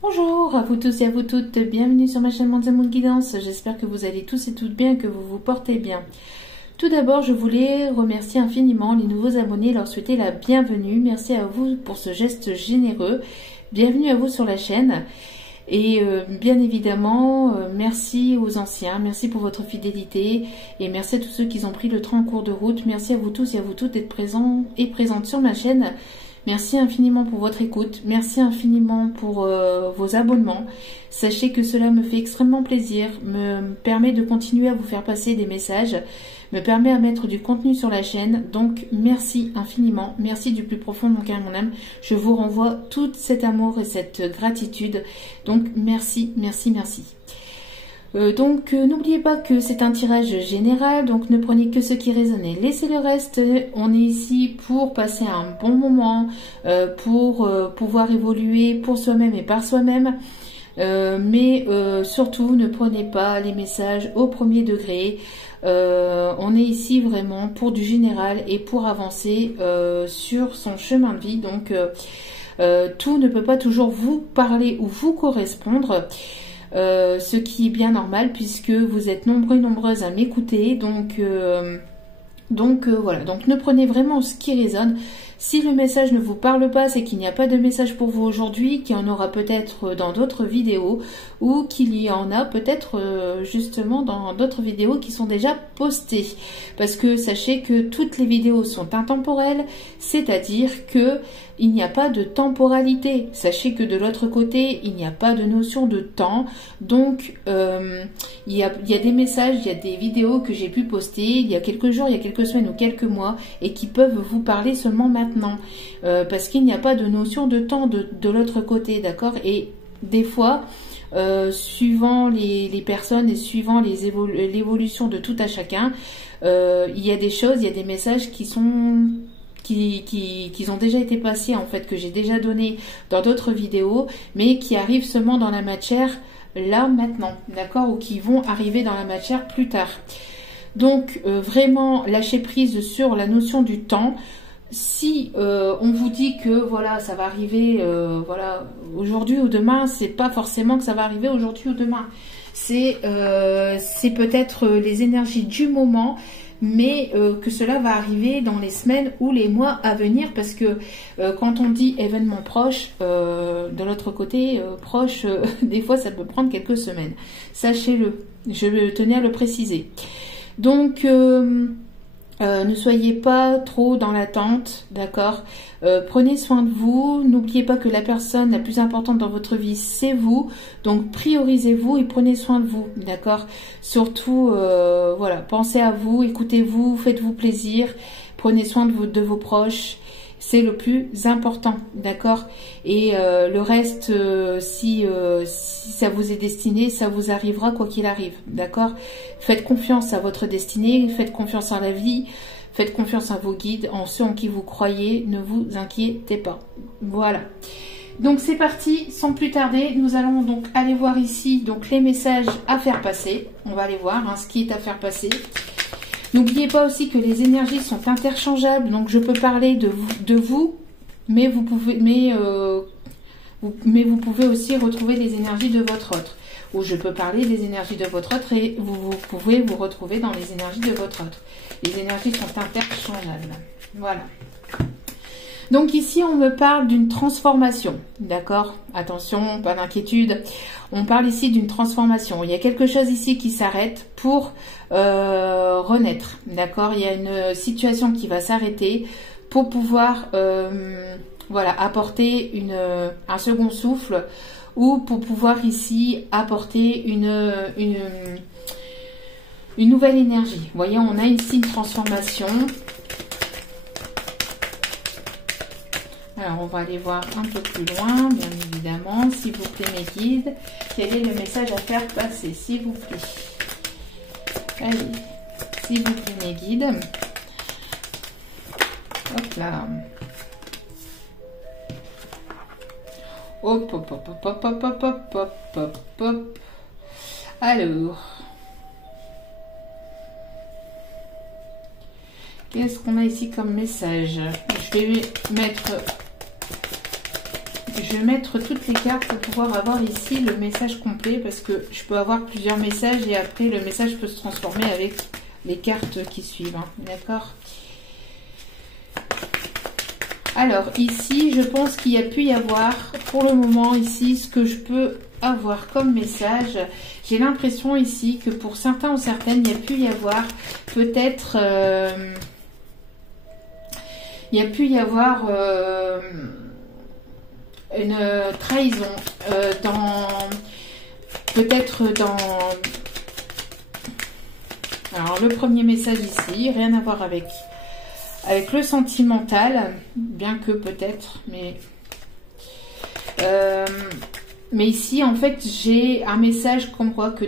Bonjour à vous tous et à vous toutes, bienvenue sur ma chaîne Manzamoun Guidance. J'espère que vous allez tous et toutes bien, que vous vous portez bien. Tout d'abord, je voulais remercier infiniment les nouveaux abonnés et leur souhaiter la bienvenue. Merci à vous pour ce geste généreux. Bienvenue à vous sur la chaîne. Et bien évidemment, merci aux anciens, merci pour votre fidélité et merci à tous ceux qui ont pris le train en cours de route. Merci à vous tous et à vous toutes d'être présents et présentes sur ma chaîne. Merci infiniment pour votre écoute, merci infiniment pour vos abonnements. Sachez que cela me fait extrêmement plaisir, me permet de continuer à vous faire passer des messages, me permet à mettre du contenu sur la chaîne. Donc merci infiniment, merci du plus profond de mon cœur et de mon âme. Je vous renvoie tout cet amour et cette gratitude. Donc merci, merci, merci. N'oubliez pas que c'est un tirage général, donc ne prenez que ce qui résonne et laissez le reste. On est ici pour passer un bon moment, pour pouvoir évoluer pour soi-même et par soi-même. Mais surtout ne prenez pas les messages au premier degré. On est ici vraiment pour du général et pour avancer sur son chemin de vie. Donc tout ne peut pas toujours vous parler ou vous correspondre. Ce qui est bien normal puisque vous êtes nombreux et nombreuses à m'écouter, donc voilà, donc ne prenez vraiment ce qui résonne. Si le message ne vous parle pas, c'est qu'il n'y a pas de message pour vous aujourd'hui, qu'il y en aura peut-être dans d'autres vidéos ou qu'il y en a peut-être justement dans d'autres vidéos qui sont déjà postées. Parce que sachez que toutes les vidéos sont intemporelles, c'est-à-dire que il n'y a pas de temporalité. Sachez que de l'autre côté, il n'y a pas de notion de temps. Donc, il y a des messages, il y a des vidéos que j'ai pu poster il y a quelques jours, il y a quelques semaines ou quelques mois et qui peuvent vous parler seulement maintenant. Parce qu'il n'y a pas de notion de temps de l'autre côté, d'accord? Et des fois, suivant les personnes et suivant l'évolution de tout à chacun, il y a des choses, il y a des messages qui sont... qui ont déjà été passés, en fait, que j'ai déjà donné dans d'autres vidéos, mais qui arrivent seulement dans la matière là, maintenant, d'accord, ou qui vont arriver dans la matière plus tard. Donc, vraiment, lâcher prise sur la notion du temps. Si on vous dit que voilà, ça va arriver voilà, aujourd'hui ou demain, c'est pas forcément que ça va arriver aujourd'hui ou demain. C'est peut-être les énergies du moment, mais que cela va arriver dans les semaines ou les mois à venir, parce que quand on dit événement proche, de l'autre côté, proche, des fois ça peut prendre quelques semaines. Sachez-le, je tenais à le préciser. Donc, ne soyez pas trop dans l'attente, d'accord? Prenez soin de vous. N'oubliez pas que la personne la plus importante dans votre vie, c'est vous. Donc, priorisez-vous et prenez soin de vous, d'accord? Surtout, voilà, pensez à vous, écoutez-vous, faites-vous plaisir. Prenez soin de vos proches. C'est le plus important, d'accord? Et le reste, si ça vous est destiné, ça vous arrivera quoi qu'il arrive, d'accord? Faites confiance à votre destinée, faites confiance en la vie, faites confiance à vos guides, en ceux en qui vous croyez, ne vous inquiétez pas. Voilà. Donc c'est parti, sans plus tarder, nous allons donc aller voir ici donc les messages à faire passer. On va aller voir hein, ce qui est à faire passer. N'oubliez pas aussi que les énergies sont interchangeables, donc je peux parler de vous, mais vous pouvez, vous pouvez aussi retrouver les énergies de votre autre. Ou je peux parler des énergies de votre autre et vous pouvez vous retrouver dans les énergies de votre autre. Les énergies sont interchangeables. Voilà. Donc ici, on me parle d'une transformation, d'accord? Attention, pas d'inquiétude. On parle ici d'une transformation. Il y a quelque chose ici qui s'arrête pour renaître, d'accord? Il y a une situation qui va s'arrêter pour pouvoir voilà, apporter un second souffle ou pour pouvoir ici apporter une nouvelle énergie. Vous voyez, on a ici une transformation. Alors, on va aller voir un peu plus loin, bien évidemment. S'il vous plaît, mes guides, quel est le message à faire passer, s'il vous plaît? Allez, s'il vous plaît, mes guides. Hop là. Hop, hop, hop, hop, hop, hop, hop, hop, hop, hop, hop. Alors, qu'est-ce qu'on a ici comme message? Je vais mettre je vais mettre toutes les cartes pour pouvoir avoir ici le message complet parce que je peux avoir plusieurs messages et après le message peut se transformer avec les cartes qui suivent. Hein, d'accord? Alors ici, je pense qu'il y a pu y avoir pour le moment ici ce que je peux avoir comme message. J'ai l'impression ici que pour certains ou certaines, il y a pu y avoir peut-être... il y a pu y avoir une trahison peut-être dans... Alors le premier message ici, rien à voir avec le sentimental, bien que peut-être, mais ici en fait j'ai un message comme quoi que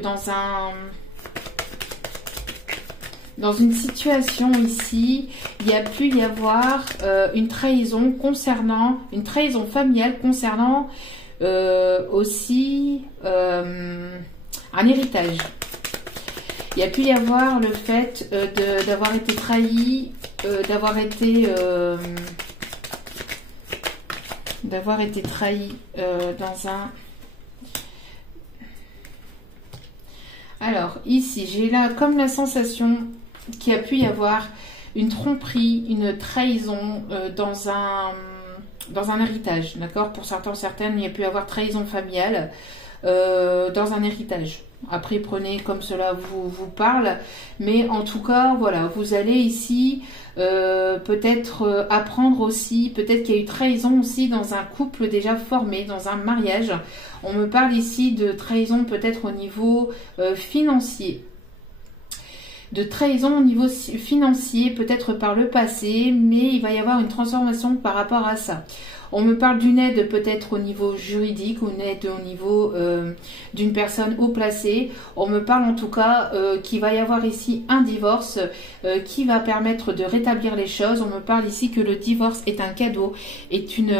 dans une situation ici, il y a pu y avoir une trahison familiale concernant aussi un héritage. Il y a pu y avoir le fait d'avoir été trahi, d'avoir été trahi dans un... Alors, ici, j'ai là comme la sensation qu'il y a pu y avoir une tromperie, une trahison dans un héritage, d'accord? Pour certains, certaines, il y a pu y avoir trahison familiale dans un héritage. Après, prenez comme cela vous parle. Mais en tout cas, voilà, vous allez ici peut-être apprendre aussi, peut-être qu'il y a eu trahison aussi dans un couple déjà formé, dans un mariage. On me parle ici de trahison peut-être au niveau financier. De trahison au niveau financier, peut-être par le passé, mais il va y avoir une transformation par rapport à ça. On me parle d'une aide peut-être au niveau juridique, ou une aide au niveau d'une personne haut placée. On me parle en tout cas qu'il va y avoir ici un divorce qui va permettre de rétablir les choses. On me parle ici que le divorce est un cadeau, est une...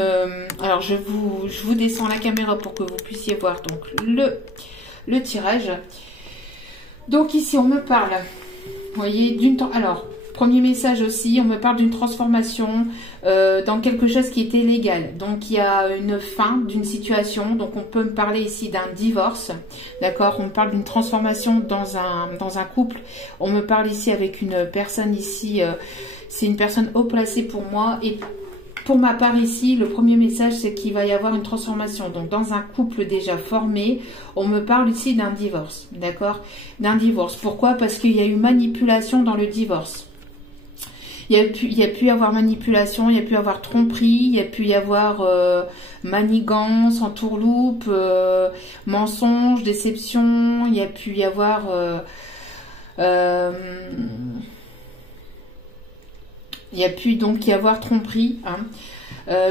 alors je vous descends la caméra pour que vous puissiez voir donc le tirage. Donc ici on me parle, vous voyez, alors... Premier message aussi, on me parle d'une transformation dans quelque chose qui était légal. Donc il y a une fin d'une situation, donc on peut me parler ici d'un divorce, d'accord? On me parle d'une transformation dans un couple. On me parle ici avec une personne ici, c'est une personne haut placée pour moi. Et pour ma part ici, le premier message c'est qu'il va y avoir une transformation. Donc dans un couple déjà formé, on me parle ici d'un divorce, d'accord? D'un divorce. Pourquoi? Parce qu'il y a eu manipulation dans le divorce. Il y a pu y avoir manipulation, il y a pu y avoir tromperie, il y a pu y avoir manigance, entourloupe, mensonge, déception, il y a pu y avoir... il y a pu donc y avoir tromperie. Hein.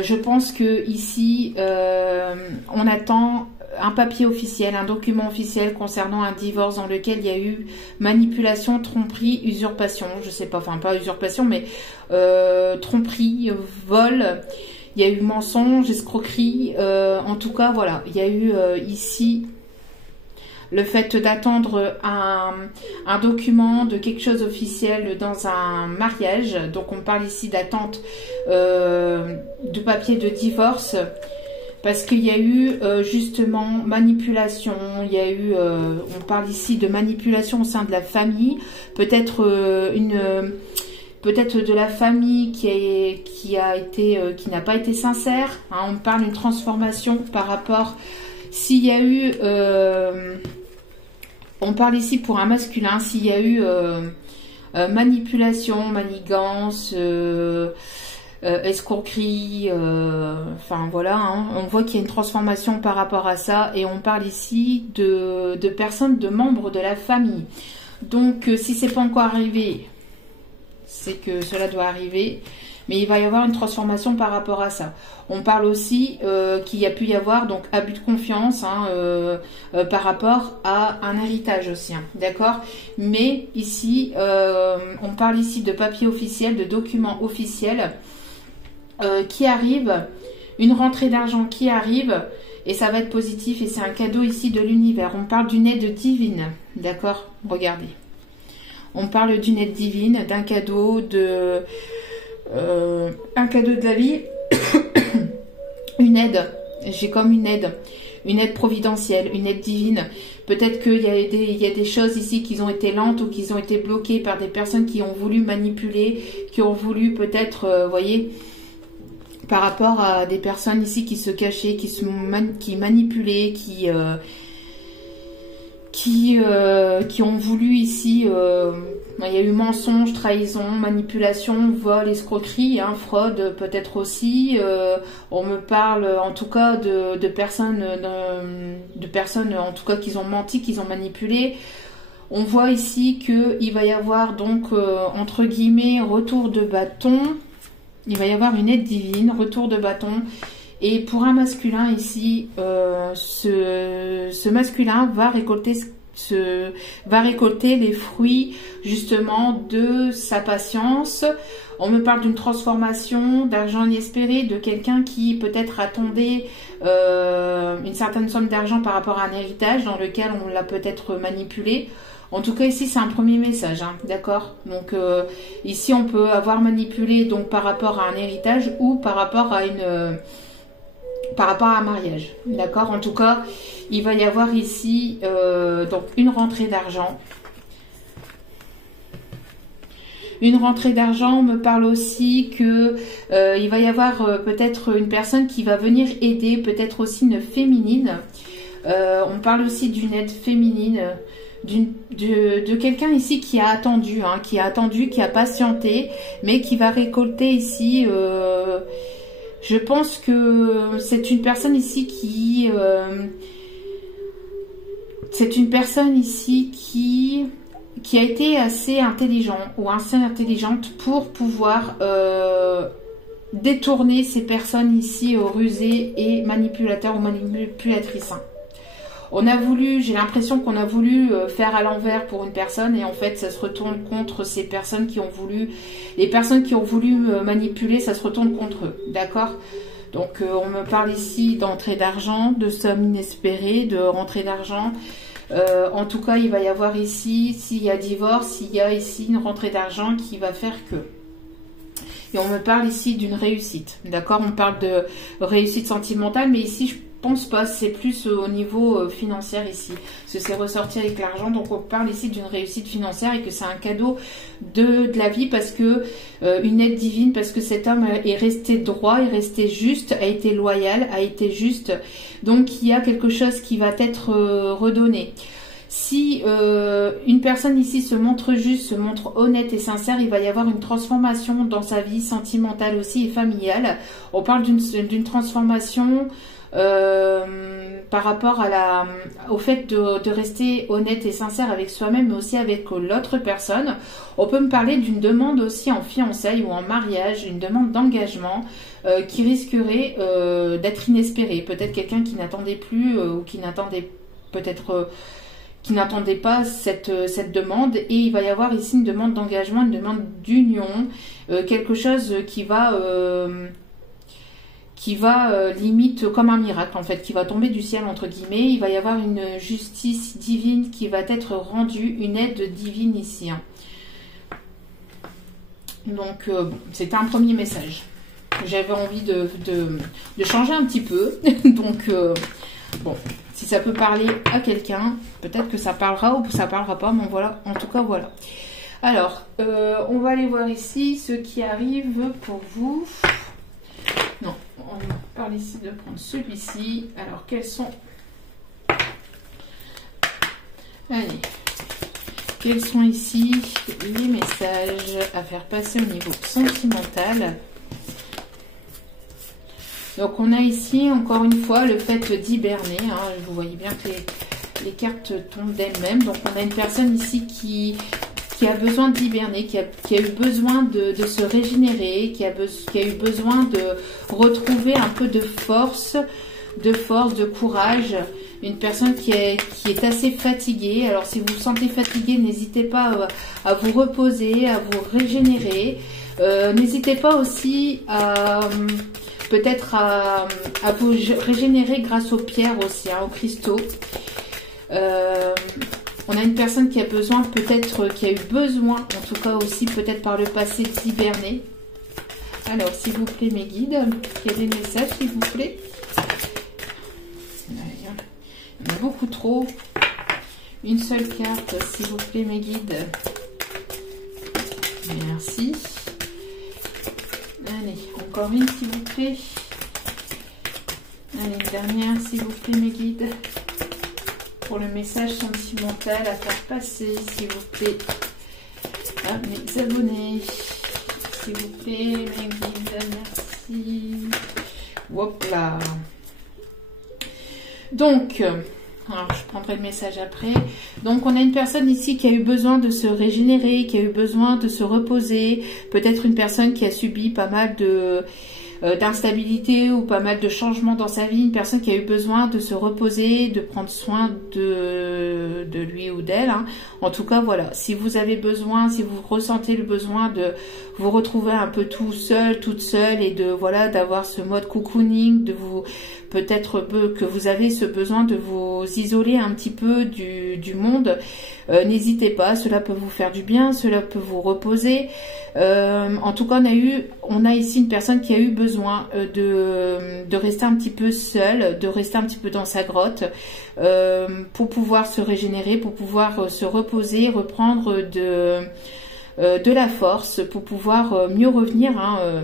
Je pense que ici, on attend un papier officiel, un document officiel concernant un divorce dans lequel il y a eu manipulation, tromperie, usurpation. Je sais pas, enfin pas usurpation, mais tromperie, vol. Il y a eu mensonge, escroquerie. En tout cas, voilà, il y a eu ici le fait d'attendre un document de quelque chose officiel dans un mariage. Donc on parle ici d'attente de papier de divorce. Parce qu'il y a eu justement manipulation, il y a eu, on parle ici de manipulation au sein de la famille, peut-être peut-être de la famille qui n'a pas été sincère. Hein, on parle d'une transformation par rapport, s'il y a eu, on parle ici pour un masculin, s'il y a eu manipulation, manigance. Escroquerie, enfin voilà, hein, on voit qu'il y a une transformation par rapport à ça et on parle ici de personnes, de membres de la famille. Donc si c'est pas encore arrivé, c'est que cela doit arriver, mais il va y avoir une transformation par rapport à ça. On parle aussi qu'il y a pu y avoir donc abus de confiance hein, par rapport à un héritage aussi, hein, d'accord? Mais ici, on parle ici de papier officiel, de documents officiels qui arrive, une rentrée d'argent qui arrive et ça va être positif et c'est un cadeau ici de l'univers. On parle d'une aide divine, d'accord? Regardez. On parle d'une aide divine, d'un cadeau, un cadeau de la vie, une aide J'ai comme une aide providentielle, une aide divine. Peut-être qu'il y a des choses ici qui ont été lentes ou qui ont été bloquées par des personnes qui ont voulu manipuler, qui ont voulu peut-être, vous voyez, par rapport à des personnes ici qui se cachaient, qui manipulaient, qui ont voulu ici, il y a eu mensonge, trahison, manipulation, vol, escroquerie, hein, fraude peut-être aussi. On me parle en tout cas de personnes en tout cas qui ont menti, qui ont manipulé. On voit ici qu'il va y avoir donc entre guillemets retour de bâton. Il va y avoir une aide divine, retour de bâton. Et pour un masculin ici, ce masculin va récolter les fruits justement de sa patience. On me parle d'une transformation, d'argent inespéré, de quelqu'un qui peut-être attendait une certaine somme d'argent par rapport à un héritage dans lequel on l'a peut-être manipulé. En tout cas, ici, c'est un premier message, hein, d'accord? Donc, ici, on peut avoir manipulé donc par rapport à un héritage ou par rapport à un mariage, d'accord? En tout cas, il va y avoir ici donc une rentrée d'argent. Une rentrée d'argent me parle aussi que il va y avoir peut-être une personne qui va venir aider, peut-être aussi une féminine. On parle aussi d'une aide féminine, de quelqu'un ici qui a attendu, hein, qui a patienté, mais qui va récolter ici. Je pense que c'est une personne ici qui a été assez intelligent ou assez intelligente pour pouvoir détourner ces personnes ici rusées et manipulateurs ou manipulatrices. J'ai l'impression qu'on a voulu faire à l'envers pour une personne et en fait ça se retourne contre ces personnes les personnes qui ont voulu manipuler, ça se retourne contre eux, d'accord? Donc on me parle ici d'entrée d'argent, de sommes inespérées, de rentrée d'argent. En tout cas, il va y avoir ici, s'il y a divorce, il y a ici une rentrée d'argent qui va faire que. Et on me parle ici d'une réussite, d'accord? On parle de réussite sentimentale, mais ici, je pense pas, c'est plus au niveau financier ici. Parce que c'est ressorti avec l'argent, donc on parle ici d'une réussite financière et que c'est un cadeau de la vie parce que une aide divine, parce que cet homme est resté droit, est resté juste, a été loyal, a été juste. Donc il y a quelque chose qui va être redonné. Si une personne ici se montre juste, se montre honnête et sincère, il va y avoir une transformation dans sa vie sentimentale aussi et familiale. On parle d'une transformation par rapport au fait de rester honnête et sincère avec soi-même, mais aussi avec l'autre personne. On peut me parler d'une demande aussi en fiançailles ou en mariage, une demande d'engagement qui risquerait d'être inespérée. Peut-être quelqu'un qui n'attendait plus ou qui n'attendait peut-être... qui n'attendait pas cette demande, et il va y avoir ici une demande d'engagement, une demande d'union, quelque chose qui va limite comme un miracle en fait, qui va tomber du ciel entre guillemets. Il va y avoir une justice divine qui va être rendue, une aide divine ici, hein. Donc c'était un premier message. J'avais envie de changer un petit peu, donc bon, si ça peut parler à quelqu'un, peut-être que ça parlera ou que ça parlera pas, mais voilà, en tout cas voilà. Alors, on va aller voir ici ce qui arrive pour vous. Non, on parle ici de prendre celui-ci. Alors, quels sont... Allez, quels sont ici les messages à faire passer au niveau sentimental? Donc on a ici encore une fois le fait d'hiberner, hein. Vous voyez bien que les cartes tombent d'elles-mêmes. Donc on a une personne ici qui a besoin d'hiberner, qui a eu besoin de se régénérer, qui a eu besoin de retrouver un peu de force, de courage. Une personne qui est assez fatiguée. Alors si vous vous sentez fatigué, n'hésitez pas à vous reposer, à vous régénérer. N'hésitez pas aussi à... peut-être à vous régénérer grâce aux pierres aussi, hein, aux cristaux. On a une personne qui a besoin, peut-être, qui a eu besoin, en tout cas aussi peut-être par le passé, d'hiberner. Alors, s'il vous plaît, mes guides, il y a des messages, s'il vous plaît. beaucoup trop. Une seule carte, s'il vous plaît, mes guides. Merci. Allez, encore une, s'il vous plaît. Allez, une dernière, s'il vous plaît, mes guides. Pour le message sentimental à faire passer, s'il vous plaît. À mes abonnés. S'il vous plaît, mes guides. Merci. Hop là. Donc... alors, je prendrai le message après. Donc, on a une personne ici qui a eu besoin de se régénérer, qui a eu besoin de se reposer. Peut-être une personne qui a subi pas mal de d'instabilité ou pas mal de changements dans sa vie. Une personne qui a eu besoin de se reposer, de prendre soin de lui ou d'elle. Hein. En tout cas, voilà. Si vous avez besoin, si vous ressentez le besoin de vous retrouver un peu tout seul, toute seule et de voilà d'avoir ce mode cocooning, de vous peut-être que vous avez ce besoin de vous isoler un petit peu du monde, n'hésitez pas, cela peut vous faire du bien, cela peut vous reposer. En tout cas, on a ici une personne qui a eu besoin de rester un petit peu seule, de rester un petit peu dans sa grotte pour pouvoir se régénérer, pour pouvoir se reposer, reprendre de la force, pour pouvoir mieux revenir. Hein,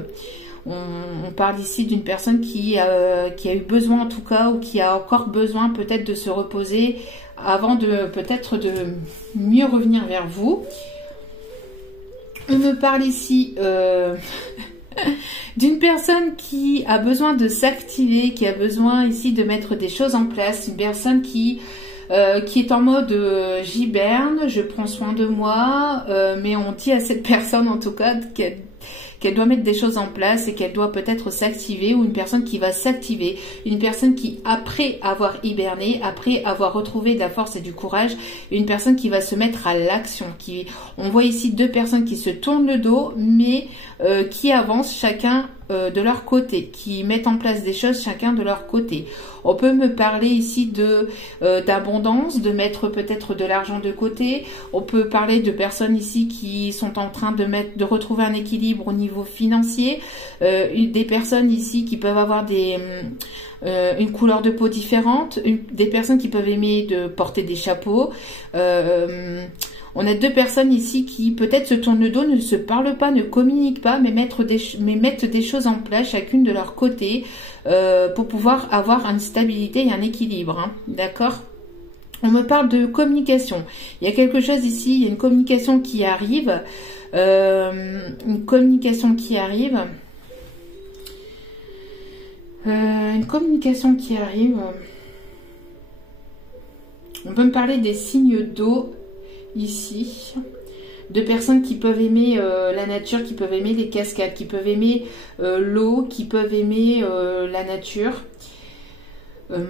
on parle ici d'une personne qui a eu besoin en tout cas, ou qui a encore besoin peut-être de se reposer avant de peut-être de mieux revenir vers vous. On me parle ici d'une personne qui a besoin de s'activer, qui a besoin ici de mettre des choses en place, une personne qui est en mode j'hiberne, je prends soin de moi, mais on dit à cette personne en tout cas qu'elle doit mettre des choses en place et qu'elle doit peut-être s'activer, ou une personne qui va s'activer, une personne qui, après avoir hiberné, après avoir retrouvé de la force et du courage, une personne qui va se mettre à l'action. On voit ici deux personnes qui se tournent le dos, mais qui avancent chacun de leur côté, qui mettent en place des choses chacun de leur côté. On peut me parler ici d'abondance, de mettre peut-être de l'argent de côté. On peut parler de personnes ici qui sont en train de retrouver un équilibre au niveau financier. Des personnes ici qui peuvent avoir une couleur de peau différente. Des personnes qui peuvent aimer de porter des chapeaux. On a deux personnes ici qui peut-être se tournent le dos, ne se parlent pas, ne communiquent pas, mais mettent des choses en place chacune de leur côté pour pouvoir avoir une stabilité et un équilibre. Hein, d'accord ? On me parle de communication. Il y a quelque chose ici, il y a une communication qui arrive. Une communication qui arrive. On peut me parler des signes d'eau. Ici, de personnes qui peuvent aimer la nature, qui peuvent aimer les cascades, qui peuvent aimer l'eau, qui peuvent aimer la nature. Oui,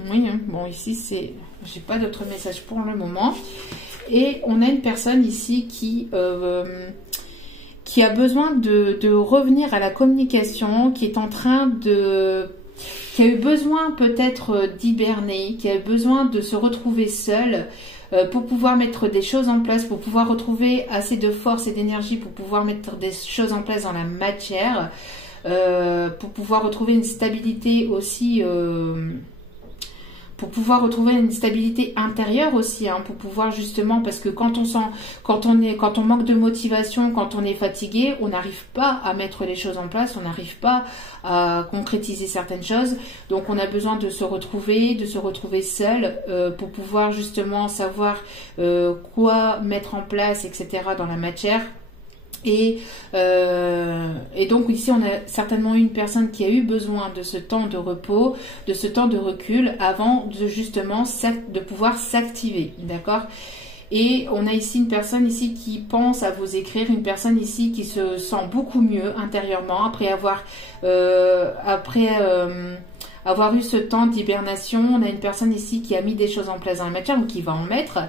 hein, bon, ici, j'ai pas d'autre message pour le moment. Et on a une personne ici qui a besoin de revenir à la communication, qui est en train qui a eu besoin peut-être d'hiberner, qui a eu besoin de se retrouver seule pour pouvoir mettre des choses en place, pour pouvoir retrouver assez de force et d'énergie, pour pouvoir mettre des choses en place dans la matière, pour pouvoir retrouver une stabilité aussi, pour pouvoir retrouver une stabilité intérieure aussi, hein, pour pouvoir justement, parce que quand on manque de motivation, quand on est fatigué, on n'arrive pas à mettre les choses en place, on n'arrive pas à concrétiser certaines choses. Donc on a besoin de se retrouver seul pour pouvoir justement savoir quoi mettre en place, etc. dans la matière. Et donc ici on a certainement une personne qui a eu besoin de ce temps de repos, de ce temps de recul avant de justement de pouvoir s'activer, d'accord? Et on a ici une personne ici qui pense à vous écrire, une personne ici qui se sent beaucoup mieux intérieurement après avoir eu ce temps d'hibernation. On a une personne ici qui a mis des choses en place dans la matière, ou qui va en mettre,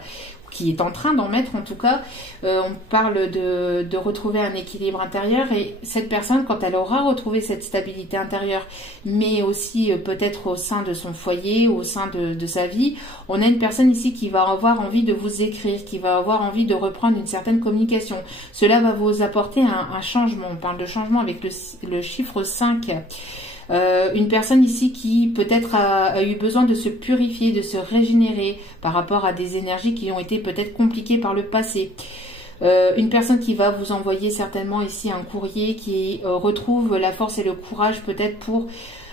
qui est en train d'en mettre en tout cas. On parle de retrouver un équilibre intérieur, et cette personne, quand elle aura retrouvé cette stabilité intérieure, mais aussi peut-être au sein de son foyer, au sein de sa vie, on a une personne ici qui va avoir envie de vous écrire, qui va avoir envie de reprendre une certaine communication. Cela va vous apporter un changement. On parle de changement avec le chiffre 5. Une personne ici qui peut-être a eu besoin de se purifier, de se régénérer par rapport à des énergies qui ont été peut-être compliquées par le passé. Une personne qui va vous envoyer certainement ici un courrier qui retrouve la force et le courage peut-être pour...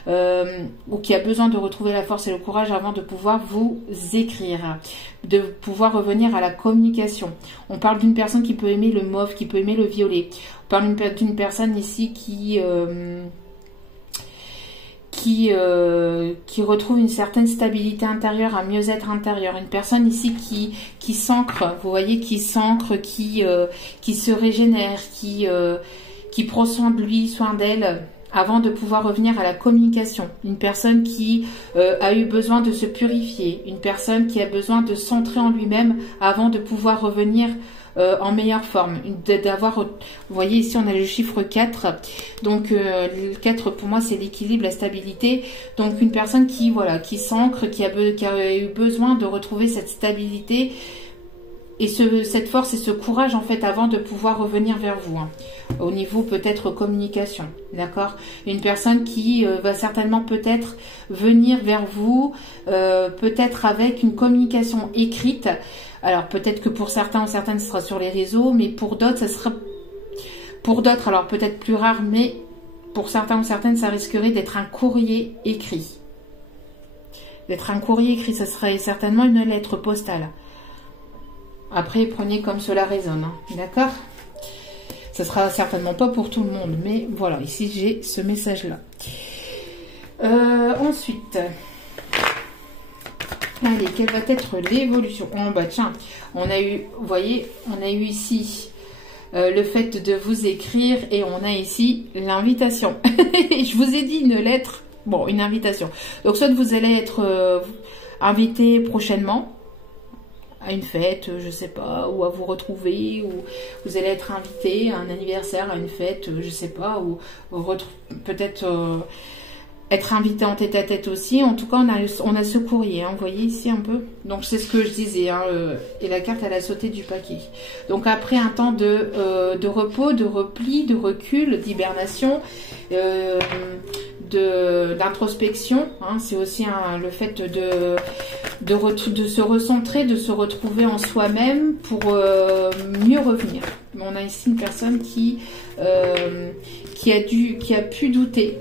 ou qui a besoin de retrouver la force et le courage avant de pouvoir vous écrire, de pouvoir revenir à la communication. On parle d'une personne qui peut aimer le mauve, qui peut aimer le violet. On parle d'une personne ici qui retrouve une certaine stabilité intérieure, un mieux-être intérieur. Une personne ici qui s'ancre, vous voyez, qui s'ancre, qui se régénère, qui prend soin de lui, soin d'elle, avant de pouvoir revenir à la communication. Une personne qui a eu besoin de se purifier. Une personne qui a besoin de centrer en lui-même avant de pouvoir revenir en meilleure forme. Vous voyez ici on a le chiffre 4. Donc le 4 pour moi c'est l'équilibre, la stabilité. Donc une personne qui s'ancre, qui a eu besoin de retrouver cette stabilité et cette force et ce courage en fait avant de pouvoir revenir vers vous, hein, au niveau peut-être communication, d'accord. Une personne qui va certainement peut-être venir vers vous, peut-être avec une communication écrite. Alors peut-être que pour certains ou certaines ce sera sur les réseaux, mais pour d'autres ça sera, pour d'autres alors peut-être plus rare, mais pour certains ou certaines ça risquerait d'être un courrier écrit. D'être un courrier écrit, ça serait certainement une lettre postale. Après, prenez comme cela résonne, hein, d'accord? Ça sera certainement pas pour tout le monde, mais voilà, ici j'ai ce message-là. Ensuite, allez, quelle va être l'évolution? Oh bah tiens, on a eu, vous voyez, on a eu ici le fait de vous écrire et on a ici l'invitation. Je vous ai dit une lettre, bon, une invitation. Donc soit vous allez être invité prochainement à une fête, je sais pas, ou à vous retrouver, ou vous allez être invité à un anniversaire, à une fête, je sais pas, ou peut-être être invité en tête-à-tête aussi. En tout cas, on a ce courrier, hein, vous voyez ici un peu. Donc c'est ce que je disais, hein, et la carte elle a sauté du paquet. Donc après un temps de repos, de repli, de recul, d'hibernation, d'introspection, hein, c'est aussi le fait de se recentrer, de se retrouver en soi-même pour mieux revenir. Mais on a ici une personne qui a pu douter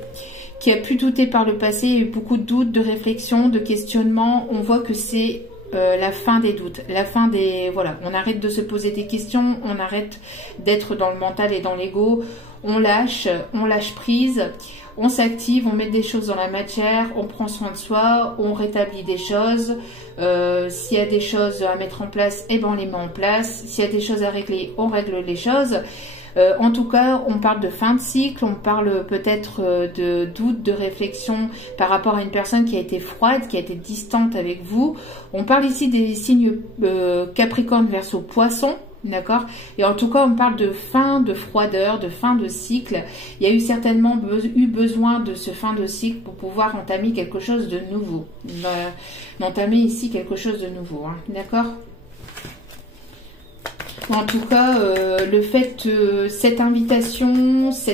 par le passé. Il y a eu beaucoup de doutes, de réflexions, de questionnements. On voit que c'est la fin des doutes, la fin des... Voilà, on arrête de se poser des questions, on arrête d'être dans le mental et dans l'ego, on lâche prise, on s'active, on met des choses dans la matière, on prend soin de soi, on rétablit des choses. S'il y a des choses à mettre en place, eh ben on les met en place. S'il y a des choses à régler, on règle les choses. En tout cas, on parle de fin de cycle, on parle peut-être de doute, de réflexion par rapport à une personne qui a été froide, qui a été distante avec vous. On parle ici des signes Capricorne verso Poisson, d'accord? Et en tout cas, on parle de fin de froideur, de fin de cycle. Il y a eu certainement besoin de ce fin de cycle pour pouvoir entamer quelque chose de nouveau. D'entamer ici quelque chose de nouveau, hein, d'accord? En tout cas, le fait, cette invitation, ce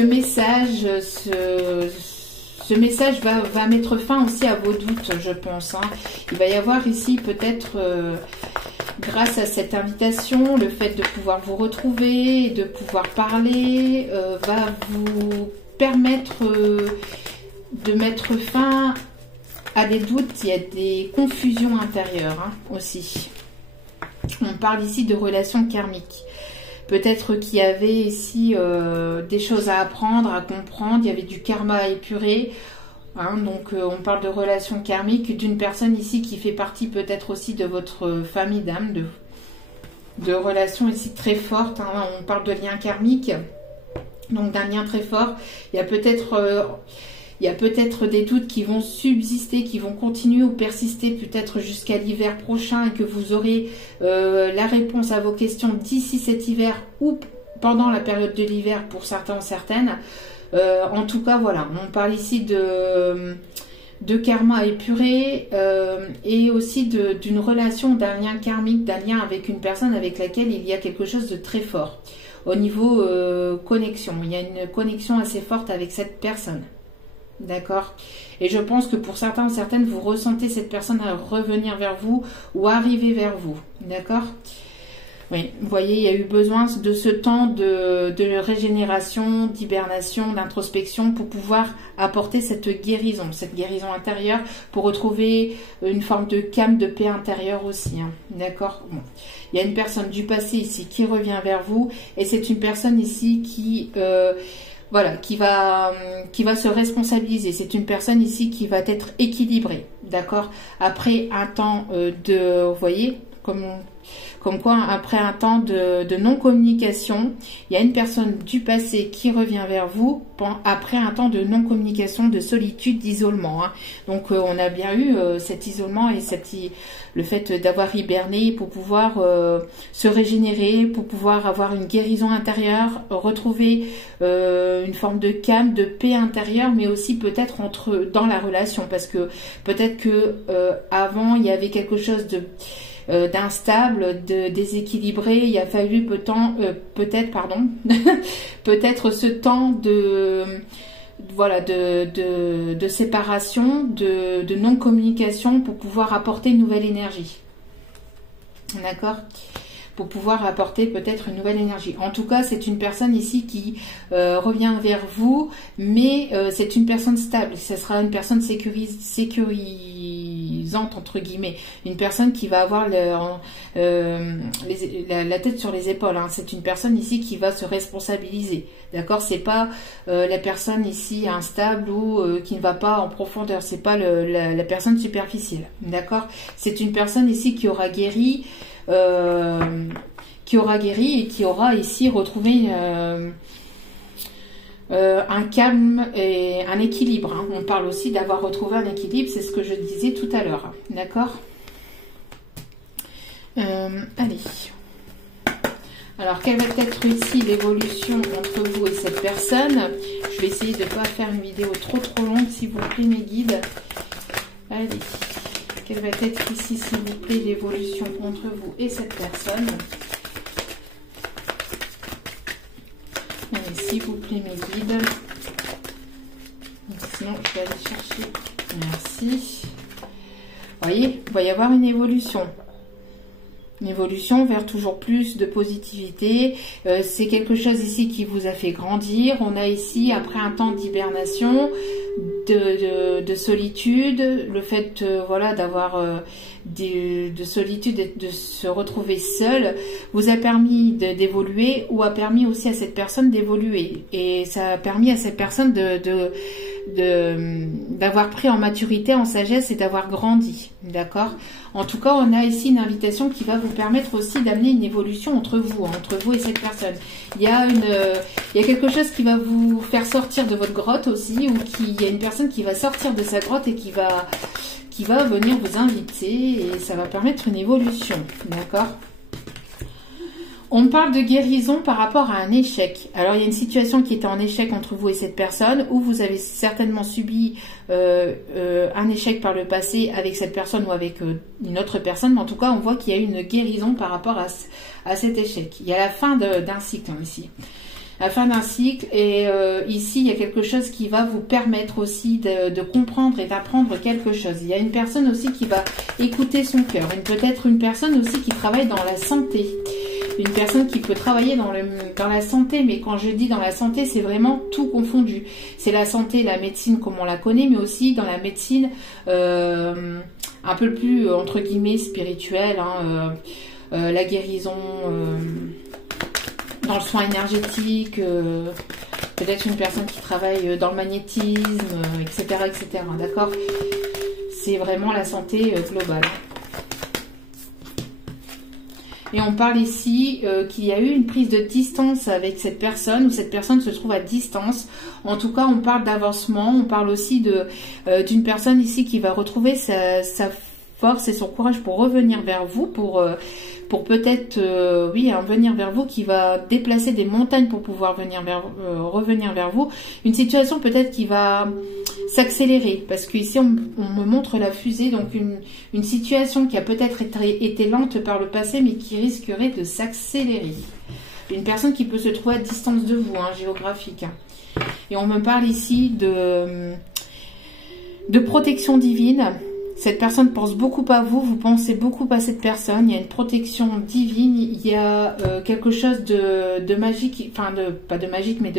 message, ce message va mettre fin aussi à vos doutes, je pense, hein. Il va y avoir ici peut-être, grâce à cette invitation, le fait de pouvoir vous retrouver, de pouvoir parler, va vous permettre de mettre fin à des doutes, il y a des confusions intérieures, hein, aussi. On parle ici de relations karmiques. Peut-être qu'il y avait ici des choses à apprendre, à comprendre, il y avait du karma à épurer. Hein, donc on parle de relations karmiques, d'une personne ici qui fait partie peut-être aussi de votre famille d'âme, de relations ici très fortes. Hein, on parle de liens karmiques, donc d'un lien très fort. Il y a peut-être des doutes qui vont subsister, qui vont continuer ou persister peut-être jusqu'à l'hiver prochain et que vous aurez la réponse à vos questions d'ici cet hiver ou pendant la période de l'hiver pour certains ou certaines. En tout cas, voilà, on parle ici de karma à épurer et aussi d'une relation, d'un lien karmique, d'un lien avec une personne avec laquelle il y a quelque chose de très fort. au niveau connexion. Il y a une connexion assez forte avec cette personne. D'accord? Et je pense que pour certains ou certaines, vous ressentez cette personne à revenir vers vous ou arriver vers vous. D'accord? Oui, vous voyez, il y a eu besoin de ce temps de régénération, d'hibernation, d'introspection pour pouvoir apporter cette guérison intérieure, pour retrouver une forme de calme, de paix intérieure aussi. Hein. D'accord? Bon. Il y a une personne du passé ici qui revient vers vous et c'est une personne ici qui... voilà, qui va se responsabiliser. C'est une personne ici qui va être équilibrée, d'accord? Après un temps vous voyez, comme quoi, après un temps de non-communication, il y a une personne du passé qui revient vers vous après un temps de non-communication, de solitude, d'isolement. Hein. Donc, on a bien eu cet isolement et le fait d'avoir hiberné pour pouvoir se régénérer, pour pouvoir avoir une guérison intérieure, retrouver une forme de calme, de paix intérieure, mais aussi peut-être dans la relation, parce que peut-être que avant il y avait quelque chose d'instable, de déséquilibré. Il a fallu peut-être ce temps de séparation, de non-communication pour pouvoir apporter une nouvelle énergie. D'accord? Pour pouvoir apporter peut-être une nouvelle énergie. En tout cas, c'est une personne ici qui revient vers vous, mais c'est une personne stable. Ce sera une personne sécurisante, entre guillemets. Une personne qui va avoir la tête sur les épaules. Hein. C'est une personne ici qui va se responsabiliser. D'accord? C'est pas la personne ici instable ou qui ne va pas en profondeur. C'est pas la personne superficielle. D'accord? C'est une personne ici qui aura guéri et qui aura ici retrouvé un calme et un équilibre. Hein. On parle aussi d'avoir retrouvé un équilibre, c'est ce que je disais tout à l'heure. D'accord? Allez. Alors, quelle va être ici l'évolution entre vous et cette personne? Je vais essayer de ne pas faire une vidéo trop longue, s'il vous plaît, mes guides. Allez. Quelle va être ici, s'il vous plaît, l'évolution entre vous et cette personne? Allez, s'il vous plaît, mes guides. Sinon, je vais aller chercher. Merci. Vous voyez, il va y avoir une évolution. Une évolution vers toujours plus de positivité. C'est quelque chose ici qui vous a fait grandir. On a ici, après un temps d'hibernation, de solitude, le fait voilà, d'avoir de solitude et de se retrouver seul vous a permis d'évoluer ou a permis aussi à cette personne d'évoluer. Et ça a permis à cette personne d'avoir pris en maturité, en sagesse et d'avoir grandi. D'accord? En tout cas, on a ici une invitation qui va vous permettre aussi d'amener une évolution entre vous et cette personne. Il y a quelque chose qui va vous faire sortir de votre grotte aussi, ou il y a une personne qui va sortir de sa grotte et qui va venir vous inviter, et ça va permettre une évolution. D'accord? On parle de guérison par rapport à un échec. Alors, il y a une situation qui était en échec entre vous et cette personne, où vous avez certainement subi un échec par le passé avec cette personne ou avec une autre personne. Mais en tout cas, on voit qu'il y a une guérison par rapport à cet échec. Il y a la fin d'un cycle ici. La fin d'un cycle, et ici, il y a quelque chose qui va vous permettre aussi de comprendre et d'apprendre quelque chose. Il y a une personne aussi qui va écouter son cœur. Peut-être une personne aussi qui travaille dans la santé. Une personne qui peut travailler dans la santé, mais quand je dis dans la santé, c'est vraiment tout confondu. C'est la santé, la médecine comme on la connaît, mais aussi dans la médecine un peu plus, entre guillemets, spirituelle, hein, la guérison, dans le soin énergétique, peut-être une personne qui travaille dans le magnétisme, etc., etc. D'accord? C'est vraiment la santé globale. Et on parle ici qu'il y a eu une prise de distance avec cette personne, ou cette personne se trouve à distance. En tout cas, on parle d'avancement. On parle aussi d'une personne ici qui va retrouver sa force et son courage pour revenir vers vous, pour peut-être, venir vers vous, qui va déplacer des montagnes pour pouvoir revenir vers vous. Une situation peut-être qui va s'accélérer, parce qu'ici on me montre la fusée, donc une situation qui a peut-être été lente par le passé, mais qui risquerait de s'accélérer. Une personne qui peut se trouver à distance de vous, hein, géographique. Hein. Et on me parle ici de protection divine. Cette personne pense beaucoup à vous, vous pensez beaucoup à cette personne. Il y a une protection divine, il y a quelque chose de magique, enfin pas de magique, mais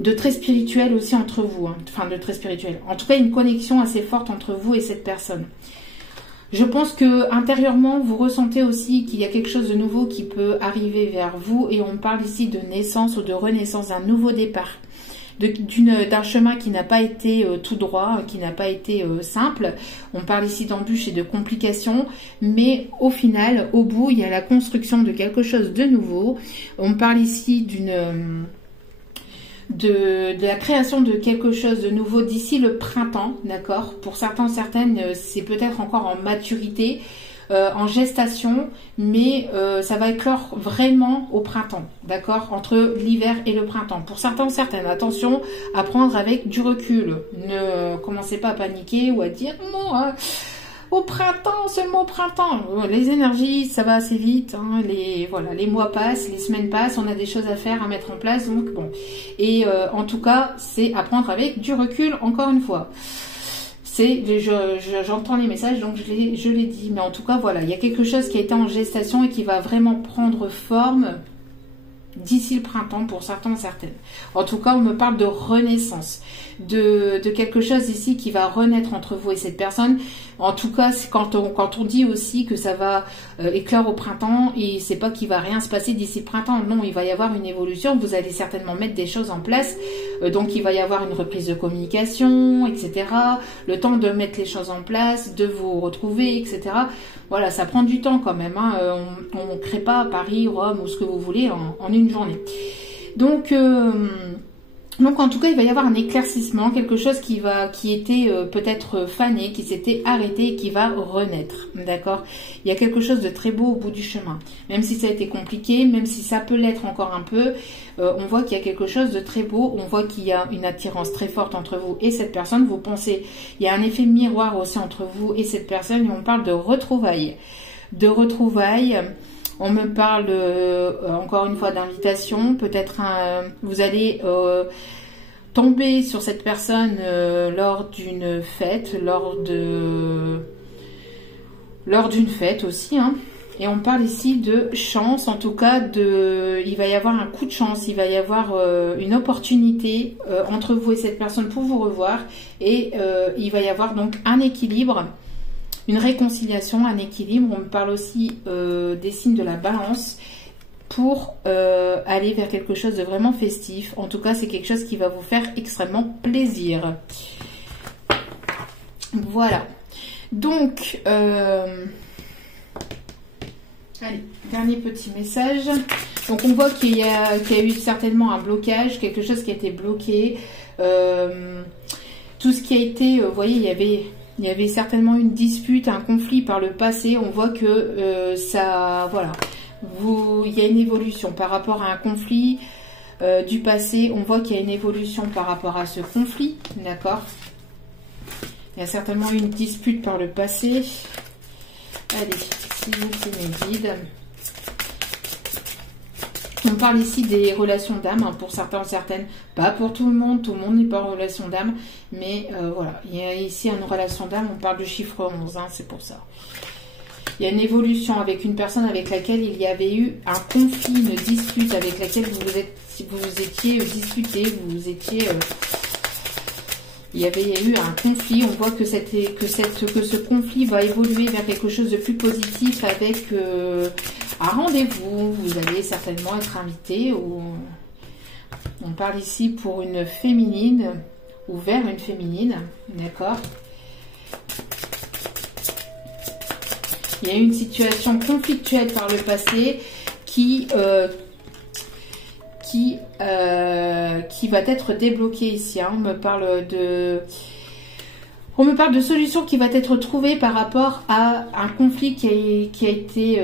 de très spirituel aussi entre vous. Hein. Enfin, de très spirituel. En tout cas, une connexion assez forte entre vous et cette personne. Je pense que intérieurement, vous ressentez aussi qu'il y a quelque chose de nouveau qui peut arriver vers vous. Et on parle ici de naissance ou de renaissance, d'un nouveau départ. D'un chemin qui n'a pas été tout droit, qui n'a pas été simple. On parle ici d'embûches et de complications, mais au final, au bout, il y a la construction de quelque chose de nouveau. On parle ici de la création de quelque chose de nouveau d'ici le printemps, d'accord? Pour certains, certaines, c'est peut-être encore en maturité, en gestation, mais ça va éclore vraiment au printemps, d'accord, entre l'hiver et le printemps. Pour certains, certaines, attention à prendre avec du recul. Ne commencez pas à paniquer ou à dire non, au printemps, seulement au printemps. Les énergies, ça va assez vite. Hein, les mois passent, les semaines passent, on a des choses à faire, à mettre en place. Donc bon, et en tout cas, c'est à prendre avec du recul. Encore une fois. J'entends les messages, donc je l'ai dit. Mais en tout cas, voilà, il y a quelque chose qui a été en gestation et qui va vraiment prendre forme d'ici le printemps pour certains, certaines. En tout cas, on me parle de renaissance, de quelque chose ici qui va renaître entre vous et cette personne. En tout cas, c'est quand on dit aussi que ça va éclore au printemps, et c'est pas qu'il va rien se passer d'ici le printemps. Non, il va y avoir une évolution. Vous allez certainement mettre des choses en place. Donc, il va y avoir une reprise de communication, etc. Le temps de mettre les choses en place, de vous retrouver, etc. Voilà, ça prend du temps quand même. Hein. On ne crée pas Paris, Rome ou ce que vous voulez en une journée. Donc en tout cas, il va y avoir un éclaircissement, quelque chose qui était peut-être fané, qui s'était arrêté et qui va renaître. D'accord? Il y a quelque chose de très beau au bout du chemin. Même si ça a été compliqué, même si ça peut l'être encore un peu, on voit qu'il y a quelque chose de très beau. On voit qu'il y a une attirance très forte entre vous et cette personne. Vous pensez, il y a un effet miroir aussi entre vous et cette personne, et on parle de retrouvailles. On me parle encore une fois d'invitation. Peut-être vous allez tomber sur cette personne lors d'une fête, lors d'une fête aussi. Hein. Et on parle ici de chance, en tout cas il va y avoir un coup de chance, il va y avoir une opportunité entre vous et cette personne pour vous revoir. Et il va y avoir donc un équilibre. Une réconciliation, un équilibre. On me parle aussi des signes de la balance pour aller vers quelque chose de vraiment festif. En tout cas, c'est quelque chose qui va vous faire extrêmement plaisir. Voilà. Donc, allez, dernier petit message. Donc, on voit qu'il y a eu certainement un blocage, quelque chose qui a été bloqué. Tout ce qui a été, vous voyez, il y avait certainement une dispute, un conflit par le passé. On voit que voilà, il y a une évolution par rapport à un conflit du passé. On voit qu'il y a une évolution par rapport à ce conflit, d'accord? Il y a certainement une dispute par le passé. Allez, s'il vous plaît, mes guides. On parle ici des relations d'âme, hein, pour certains, certaines, pas pour tout le monde n'est pas en relation d'âme, mais voilà, il y a ici une relation d'âme, on parle du chiffre 11, hein, c'est pour ça. Il y a une évolution avec une personne avec laquelle il y avait eu un conflit, une dispute, avec laquelle vous étiez disputé, il y avait eu un conflit. On voit que ce conflit va évoluer vers quelque chose de plus positif avec un rendez-vous. Vous allez certainement être invité. On parle ici pour une féminine ou vers une féminine. D'accord? Il y a eu une situation conflictuelle par le passé qui va être débloquée ici. Hein. On me parle de solutions qui va être trouvée par rapport à un conflit qui a été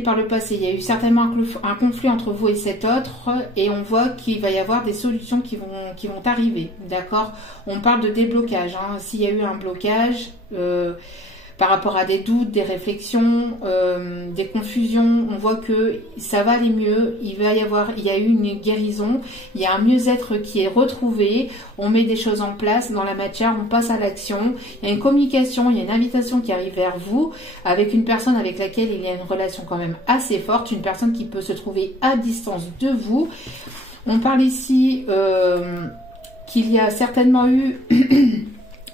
par le passé. Il y a eu certainement un conflit entre vous et cet autre, et on voit qu'il va y avoir des solutions qui vont arriver. D'accord? On parle de déblocage. Hein. S'il y a eu un blocage, par rapport à des doutes, des réflexions, des confusions. On voit que ça va aller mieux, il y a eu une guérison, il y a un mieux-être qui est retrouvé, on met des choses en place dans la matière, on passe à l'action, il y a une communication, il y a une invitation qui arrive vers vous, avec une personne avec laquelle il y a une relation quand même assez forte, une personne qui peut se trouver à distance de vous. On parle ici qu'il y a certainement eu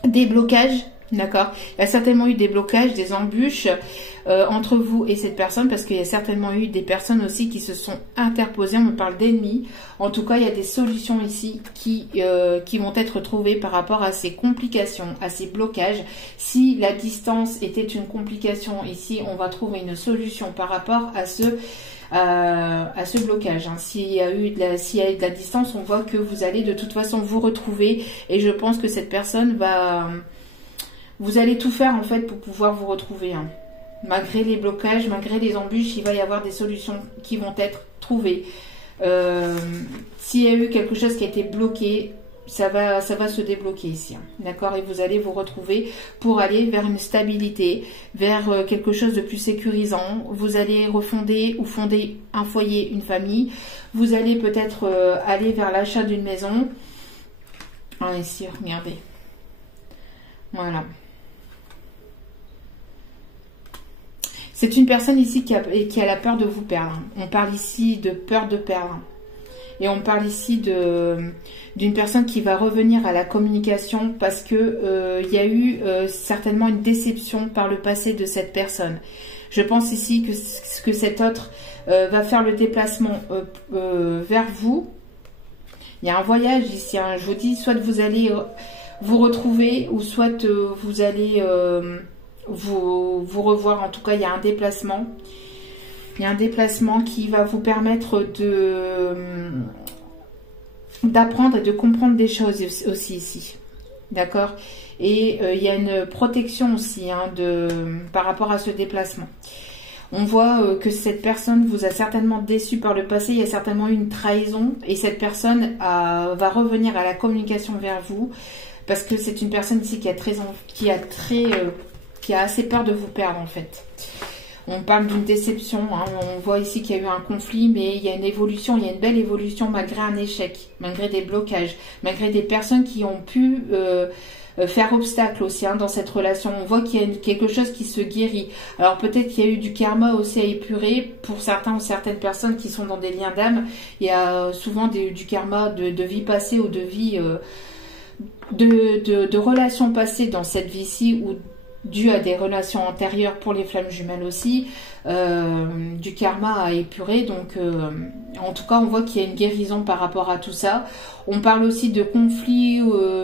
des blocages. D'accord. Il y a certainement eu des blocages, des embûches entre vous et cette personne, parce qu'il y a certainement eu des personnes aussi qui se sont interposées. On me parle d'ennemis. En tout cas, il y a des solutions ici qui vont être trouvées par rapport à ces complications, à ces blocages. Si la distance était une complication ici, on va trouver une solution par rapport à ce blocage. S'il y a eu de la distance, on voit que vous allez de toute façon vous retrouver, et je pense que cette personne vous allez tout faire en fait pour pouvoir vous retrouver. Malgré les blocages, malgré les embûches, il va y avoir des solutions qui vont être trouvées. S'il y a eu quelque chose qui a été bloqué, ça va se débloquer ici. D'accord? Et vous allez vous retrouver pour aller vers une stabilité, vers quelque chose de plus sécurisant. Vous allez refonder ou fonder un foyer, une famille. Vous allez peut-être aller vers l'achat d'une maison. Ah, ici, regardez. Voilà. C'est une personne ici qui a la peur de vous perdre. On parle ici de peur de perdre. Et on parle ici d'une personne qui va revenir à la communication parce que il y a eu certainement une déception par le passé de cette personne. Je pense ici que cet autre va faire le déplacement vers vous. Il y a un voyage ici. Je vous dis, soit vous allez vous retrouver, ou soit vous allez vous revoir. En tout cas, il y a un déplacement. Il y a un déplacement qui va vous permettre d'apprendre et de comprendre des choses aussi ici. D'accord? Et il y a une protection aussi par rapport à ce déplacement. On voit que cette personne vous a certainement déçu par le passé. Il y a certainement eu une trahison. Et cette personne va revenir à la communication vers vous. Parce que c'est une personne ici qui a assez peur de vous perdre en fait. On parle d'une déception, on voit ici qu'il y a eu un conflit, mais il y a une évolution, il y a une belle évolution malgré un échec, malgré des blocages, malgré des personnes qui ont pu faire obstacle aussi dans cette relation. On voit qu'il y a quelque chose qui se guérit. Alors peut-être qu'il y a eu du karma aussi à épurer pour certains ou certaines personnes qui sont dans des liens d'âme. Il y a souvent du karma de vie passée ou de vie... de relations passées dans cette vie-ci, ou dû à des relations antérieures pour les flammes jumelles aussi, du karma à épurer. Donc en tout cas on voit qu'il y a une guérison par rapport à tout ça. On parle aussi de conflits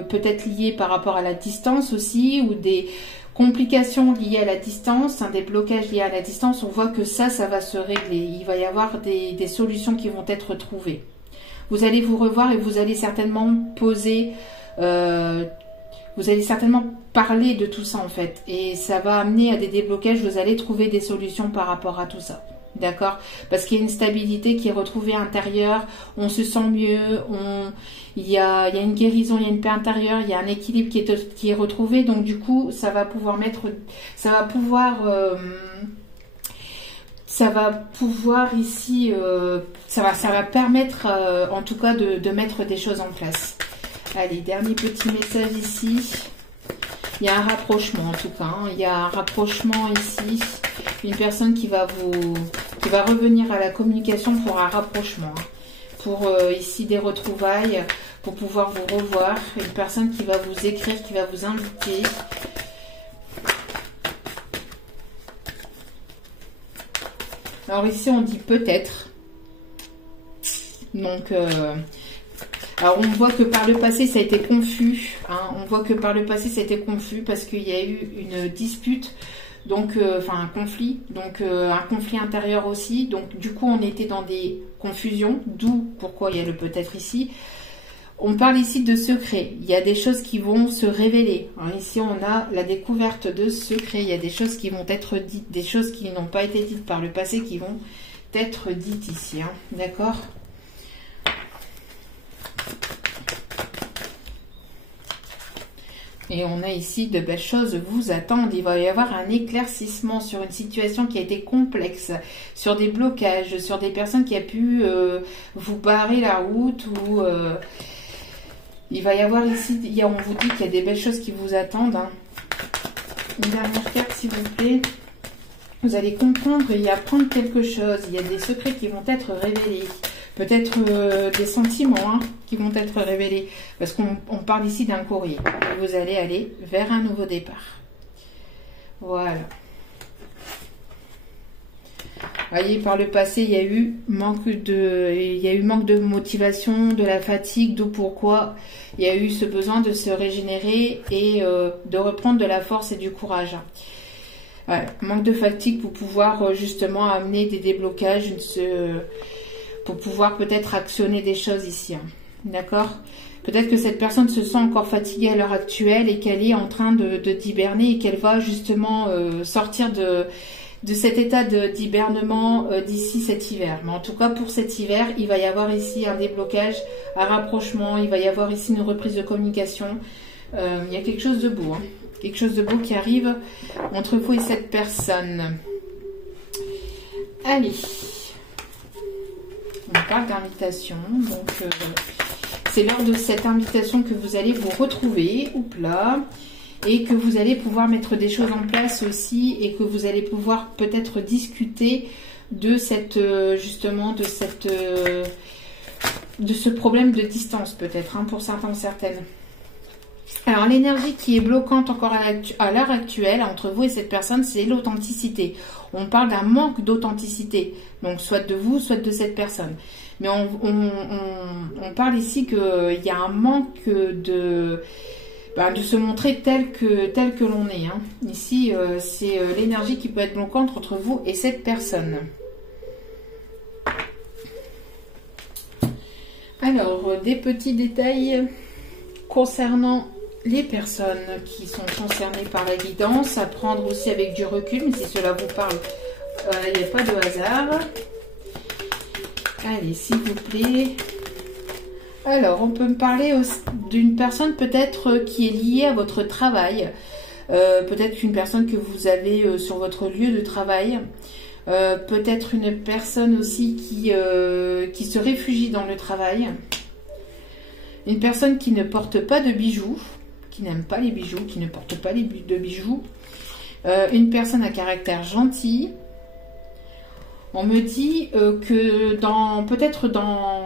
peut-être liés par rapport à la distance aussi, ou des complications liées à la distance, des blocages liés à la distance. On voit que ça va se régler, il va y avoir des solutions qui vont être trouvées. Vous allez vous revoir et vous allez certainement poser vous allez certainement parler de tout ça en fait, et ça va amener à des déblocages. Vous allez trouver des solutions par rapport à tout ça, d'accord? Parce qu'il y a une stabilité qui est retrouvée intérieure, on se sent mieux, il y a une guérison, il y a une paix intérieure, il y a un équilibre qui est retrouvé. Donc du coup ça va pouvoir ici, ça va permettre en tout cas de mettre des choses en place. Allez, dernier petit message ici. Il y a un rapprochement en tout cas. Il y a un rapprochement ici. Une personne qui va revenir à la communication pour un rapprochement. Pour ici des retrouvailles, pour pouvoir vous revoir. Une personne qui va vous écrire, qui va vous inviter. Alors ici on dit peut-être. Donc... alors on voit que par le passé ça a été confus, on voit que par le passé ça a été confus parce qu'il y a eu une dispute, donc enfin un conflit, donc un conflit intérieur aussi. Donc du coup on était dans des confusions, d'où pourquoi il y a le peut-être ici. On parle ici de secrets, il y a des choses qui vont se révéler. Ici on a la découverte de secrets, il y a des choses qui vont être dites, des choses qui n'ont pas été dites par le passé qui vont être dites ici, d'accord? Et on a ici de belles choses vous attendent. Il va y avoir un éclaircissement sur une situation qui a été complexe, sur des blocages, sur des personnes qui ont pu vous barrer la route. Ou il va y avoir ici, on vous dit qu'il y a des belles choses qui vous attendent. Hein. Une dernière carte s'il vous plaît. Vous allez comprendre et apprendre quelque chose. Il y a des secrets qui vont être révélés. Peut-être des sentiments hein, qui vont être révélés. Parce qu'on parle ici d'un courrier. Vous allez aller vers un nouveau départ. Voilà. Voyez, par le passé, il y a eu manque de motivation, de la fatigue, d'où pourquoi il y a eu ce besoin de se régénérer et de reprendre de la force et du courage. Ouais, manque de fatigue pour pouvoir justement amener des déblocages, pour pouvoir peut-être actionner des choses ici. Hein. D'accord? Peut-être que cette personne se sent encore fatiguée à l'heure actuelle et qu'elle est en train d'hiberner et qu'elle va justement sortir de cet état d'hibernement d'ici cet hiver. Mais en tout cas, pour cet hiver, il va y avoir ici un déblocage, un rapprochement, il va y avoir ici une reprise de communication. Il y a quelque chose de beau, hein. Quelque chose de beau qui arrive entre vous et cette personne. Allez. On parle d'invitation, donc c'est lors de cette invitation que vous allez vous retrouver, là, et que vous allez pouvoir mettre des choses en place aussi, et que vous allez pouvoir peut-être discuter de cette justement de ce problème de distance peut-être, hein, pour certains ou certaines. Alors l'énergie qui est bloquante encore à l'heure actuelle entre vous et cette personne, c'est l'authenticité. On parle d'un manque d'authenticité, donc soit de vous, soit de cette personne. Mais on parle ici qu'il y a un manque de se montrer tel que l'on est. Hein. Ici, c'est l'énergie qui peut être bloquante entre vous et cette personne. Alors, des petits détails concernant les personnes qui sont concernées par la guidance, à prendre aussi avec du recul, mais si cela vous parle, il n'y a pas de hasard. Allez, s'il vous plaît. Alors, on peut me parler d'une personne peut-être qui est liée à votre travail. Peut-être une personne que vous avez sur votre lieu de travail. Peut-être une personne aussi qui se réfugie dans le travail. Une personne qui ne porte pas de bijoux, qui n'aime pas les bijoux, qui ne porte pas de bijoux. Une personne à caractère gentil. On me dit que peut-être dans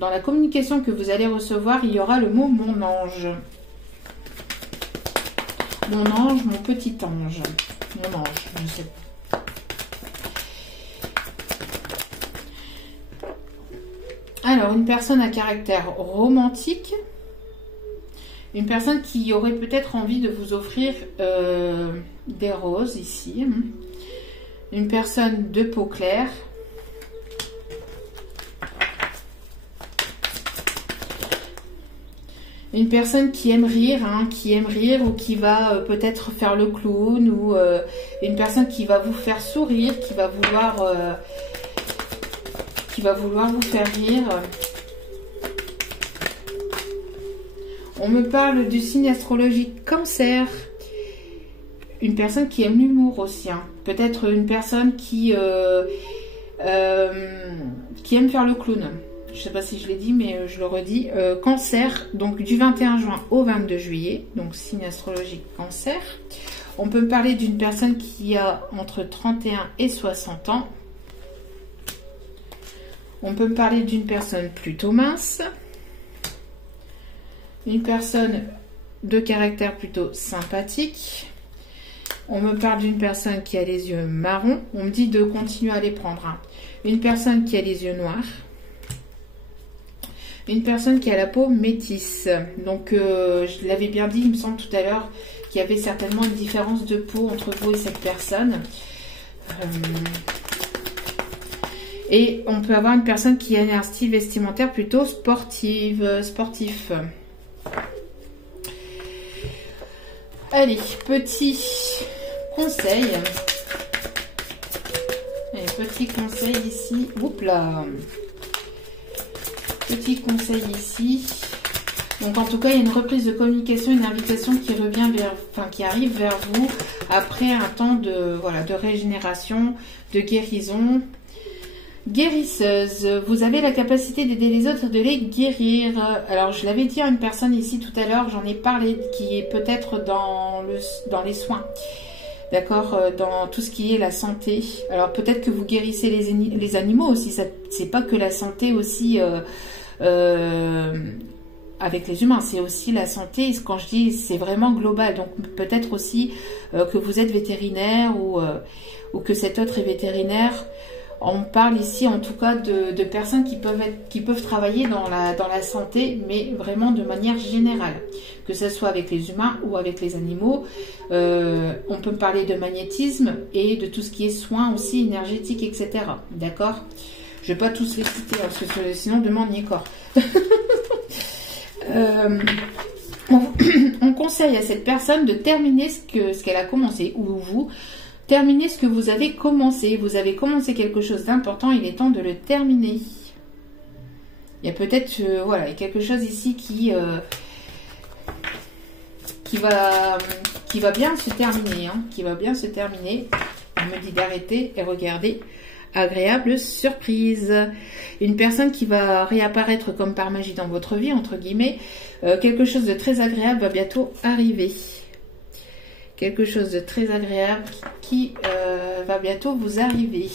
la communication que vous allez recevoir, il y aura le mot « mon ange ». Mon ange, mon petit ange. Mon ange, je ne sais pas. Alors, une personne à caractère romantique. Une personne qui aurait peut-être envie de vous offrir des roses ici. Une personne de peau claire. Une personne qui aime rire, ou qui va peut-être faire le clown, ou une personne qui va vous faire sourire, qui va vouloir vous faire rire. On me parle du signe astrologique Cancer. Une personne qui aime l'humour aussi. Hein. Peut-être une personne qui aime faire le clown. Je ne sais pas si je l'ai dit, mais je le redis. Cancer, donc du 21 juin au 22 juillet. Donc signe astrologique Cancer. On peut me parler d'une personne qui a entre 31 et 60 ans. On peut me parler d'une personne plutôt mince. Une personne de caractère plutôt sympathique. On me parle d'une personne qui a les yeux marrons. On me dit de continuer à les prendre. Hein. Une personne qui a les yeux noirs. Une personne qui a la peau métisse. Donc, je l'avais bien dit, il me semble tout à l'heure, qu'il y avait certainement une différence de peau entre vous et cette personne. Et on peut avoir une personne qui a un style vestimentaire plutôt sportif. Allez, petit conseil. Allez, petit conseil ici. Oups là. Petit conseil ici Donc en tout cas, il y a une reprise de communication, une invitation qui revient vers, enfin qui arrive vers vous après un temps de voilà de régénération, de guérison. Guérisseuse, vous avez la capacité d'aider les autres, de les guérir. Alors je l'avais dit à une personne ici tout à l'heure, j'en ai parlé, qui est peut-être dans les soins. D'accord, dans tout ce qui est la santé. Alors peut-être que vous guérissez les animaux aussi, c'est pas que la santé aussi avec les humains, c'est aussi la santé. Quand je dis, c'est vraiment global. Donc peut-être aussi que vous êtes vétérinaire ou que cet autre est vétérinaire. On parle ici en tout cas de personnes qui peuvent travailler dans la santé, mais vraiment de manière générale, que ce soit avec les humains ou avec les animaux. On peut parler de magnétisme et de tout ce qui est soins aussi énergétiques, etc. D'accord? Je ne vais pas tous les citer parce que sinon demain on y est corps. On conseille à cette personne de terminer ce qu'elle a commencé, ou vous. Terminez ce que vous avez commencé. Vous avez commencé quelque chose d'important, il est temps de le terminer. Il y a peut-être voilà, quelque chose ici qui va bien se terminer. Hein, qui va bien se terminer. On me dit d'arrêter et regardez. Agréable surprise. Une personne qui va réapparaître comme par magie dans votre vie, entre guillemets. Quelque chose de très agréable va bientôt arriver. Quelque chose de très agréable qui va bientôt vous arriver.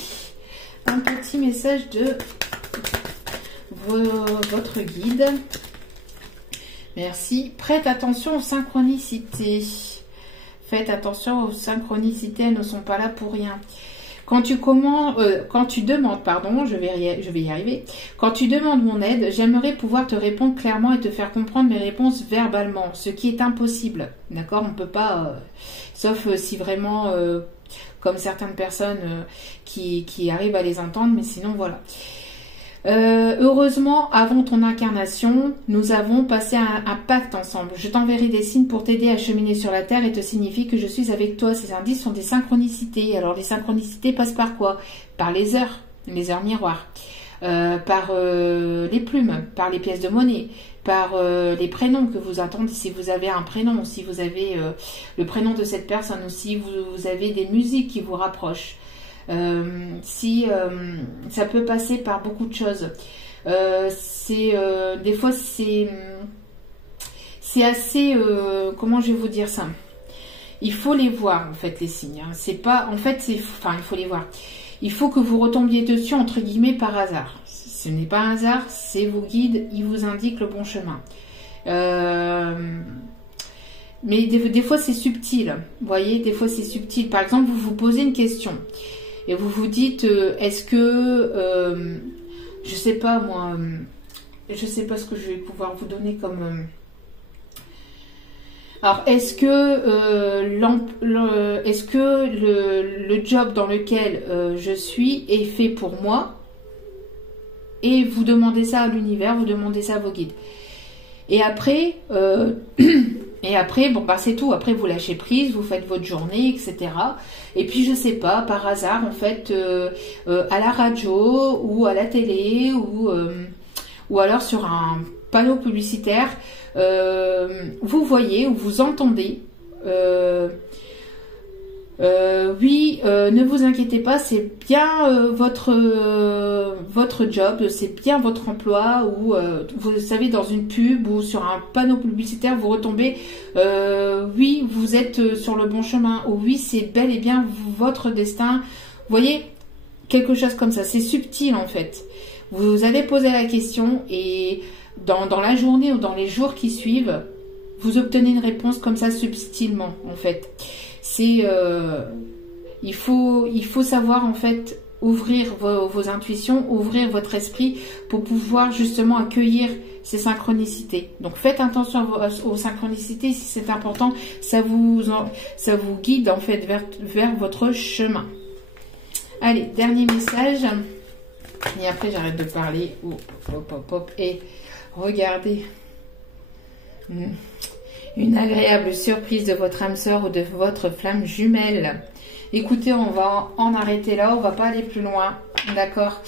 Un petit message de votre guide. Merci. Faites attention aux synchronicités. Faites attention aux synchronicités, elles ne sont pas là pour rien. Quand tu demandes, pardon, je vais y arriver. Quand tu demandes mon aide, j'aimerais pouvoir te répondre clairement et te faire comprendre mes réponses verbalement, ce qui est impossible. D'accord, on ne peut pas, sauf si vraiment, comme certaines personnes qui arrivent à les entendre, mais sinon voilà. Heureusement, avant ton incarnation, nous avons passé un pacte ensemble. Je t'enverrai des signes pour t'aider à cheminer sur la Terre et te signifie que je suis avec toi. Ces indices sont des synchronicités. Alors, les synchronicités passent par quoi? Par les heures miroirs, par les plumes, par les pièces de monnaie, par les prénoms que vous attendez, si vous avez un prénom, si vous avez le prénom de cette personne, ou si vous avez des musiques qui vous rapprochent. Ça peut passer par beaucoup de choses. Des fois c'est assez comment je vais vous dire ça, il faut les voir en fait, les signes, hein. C'est pas en fait il faut les voir, il faut que vous retombiez dessus entre guillemets par hasard. Ce n'est pas un hasard, c'est vos guides, ils vous indiquent le bon chemin. Mais des fois c'est subtil, vous voyez, des fois c'est subtil. Par exemple, vous vous posez une question et vous vous dites, est-ce que, je sais pas moi, je sais pas ce que je vais pouvoir vous donner comme... Alors, est-ce que, le job dans lequel je suis est fait pour moi? Et vous demandez ça à l'univers, vous demandez ça à vos guides. Et après... bon, bah c'est tout. Après, vous lâchez prise, vous faites votre journée, etc. Et puis, je sais pas, par hasard, en fait, à la radio ou à la télé ou alors sur un panneau publicitaire, vous voyez ou vous entendez oui, ne vous inquiétez pas, c'est bien votre job, c'est bien votre emploi, ou vous savez, dans une pub ou sur un panneau publicitaire, vous retombez, oui, vous êtes sur le bon chemin, ou oui, c'est bel et bien votre destin. Vous voyez, quelque chose comme ça, c'est subtil en fait. Vous avez posé la question et dans la journée ou dans les jours qui suivent, vous obtenez une réponse comme ça subtilement en fait. C'est il faut savoir en fait ouvrir vos intuitions, ouvrir votre esprit pour pouvoir justement accueillir ces synchronicités. Donc faites attention aux synchronicités si c'est important, ça vous guide en fait vers votre chemin. Allez, dernier message et après j'arrête de parler. Et regardez. Une agréable surprise de votre âme sœur ou de votre flamme jumelle. Écoutez, on va en arrêter là, on va pas aller plus loin, d'accord?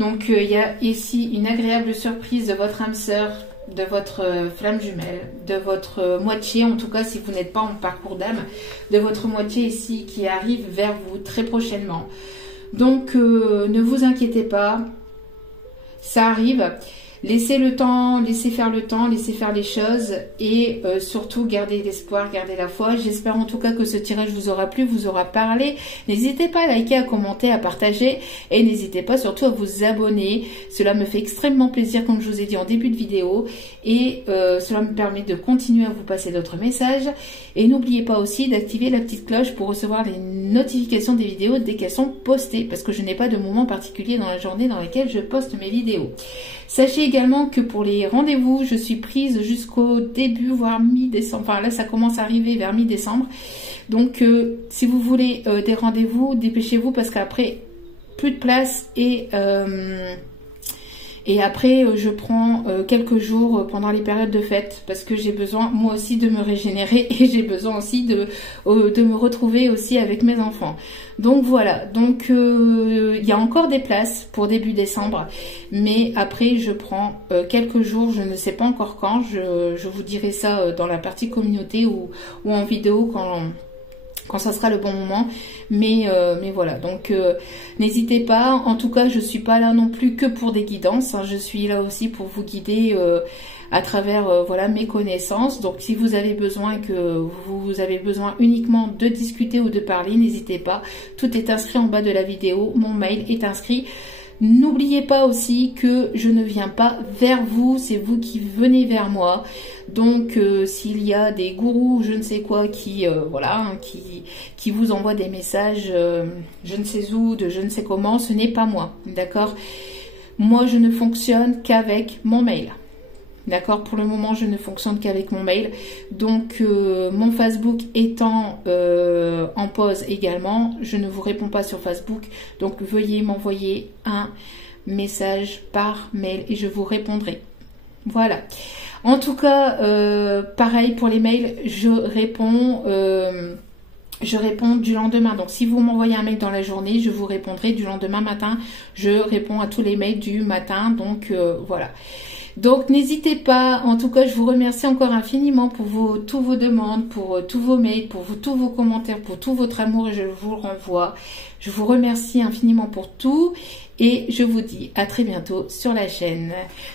Donc il y a ici une agréable surprise de votre âme sœur de votre flamme jumelle, de votre moitié, en tout cas si vous n'êtes pas en parcours d'âme, de votre moitié ici qui arrive vers vous très prochainement. Donc ne vous inquiétez pas, ça arrive. Laissez le temps, laissez faire le temps, laissez faire les choses et surtout gardez l'espoir, gardez la foi. J'espère en tout cas que ce tirage vous aura plu, vous aura parlé. N'hésitez pas à liker, à commenter, à partager et n'hésitez pas surtout à vous abonner. Cela me fait extrêmement plaisir comme je vous ai dit en début de vidéo et cela me permet de continuer à vous passer d'autres messages. Et n'oubliez pas aussi d'activer la petite cloche pour recevoir les notifications des vidéos dès qu'elles sont postées parce que je n'ai pas de moment particulier dans la journée dans lequel je poste mes vidéos. Sachez également que pour les rendez-vous, je suis prise jusqu'au début, voire mi-décembre. Enfin là, ça commence à arriver vers mi-décembre. Donc, si vous voulez des rendez-vous, dépêchez-vous parce qu'après, plus de place et après, je prends quelques jours pendant les périodes de fête parce que j'ai besoin, moi aussi, de me régénérer et j'ai besoin aussi de me retrouver aussi avec mes enfants. Donc voilà, donc il y a encore des places pour début décembre, mais après, je prends quelques jours, je ne sais pas encore quand, je vous dirai ça dans la partie communauté ou en vidéo quand ça sera le bon moment, mais voilà, donc n'hésitez pas, en tout cas je suis pas là non plus que pour des guidances, hein, je suis là aussi pour vous guider à travers voilà mes connaissances. Donc si vous avez besoin uniquement de discuter ou de parler, n'hésitez pas, tout est inscrit en bas de la vidéo, mon mail est inscrit. N'oubliez pas aussi que je ne viens pas vers vous, c'est vous qui venez vers moi. Donc s'il y a des gourous, je ne sais quoi, qui vous envoient des messages, je ne sais où, de je ne sais comment, ce n'est pas moi, d'accord? Moi, je ne fonctionne qu'avec mon mail. D'accord, pour le moment, je ne fonctionne qu'avec mon mail. Donc, mon Facebook étant en pause également, je ne vous réponds pas sur Facebook. Donc, veuillez m'envoyer un message par mail et je vous répondrai. Voilà. En tout cas, pareil pour les mails, je réponds du lendemain. Donc, si vous m'envoyez un mail dans la journée, je vous répondrai du lendemain matin. Je réponds à tous les mails du matin. Donc, voilà. Donc n'hésitez pas, en tout cas je vous remercie encore infiniment pour tous vos demandes, pour tous vos mails, pour tous vos commentaires, pour tout votre amour et je vous le renvoie. Je vous remercie infiniment pour tout et je vous dis à très bientôt sur la chaîne.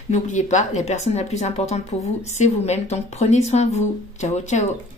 N'oubliez pas, la personne la plus importante pour vous, c'est vous-même, donc prenez soin de vous. Ciao, ciao.